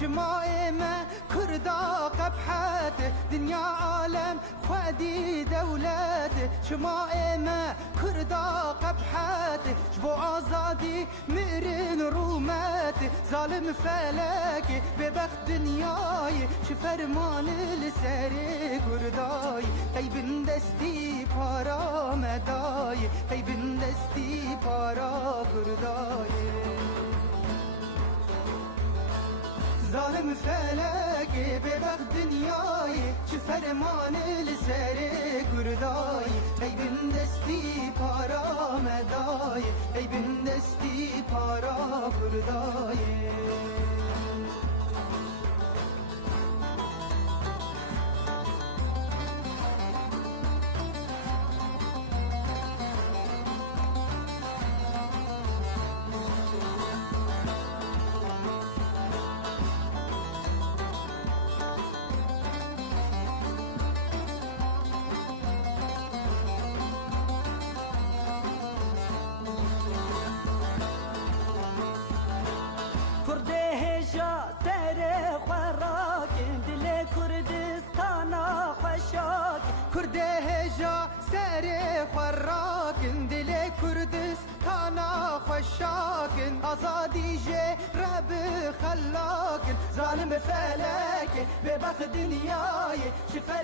چما ما كردا قبحات دنيا عالم خدي دولات چما ما كردا قبحات جبو آزادي مرن رومات ظالم فلك ببخت دنياي چه فرمان لسر كرداي قيبن دستي پارا مداي قيبن دستي پارا كرداي ظالم فلك ببخت دنياي چه فرمان لسر كرداي قيبن دستي پارا مداي قيبن دستي پارا كرداي سر خراكن دل كردستانا خشاك كرد هجا سر خراكن دل كردستانا خشاكن آزادي جي رب خلاكن ظالم فلك ببخ دنياي شفر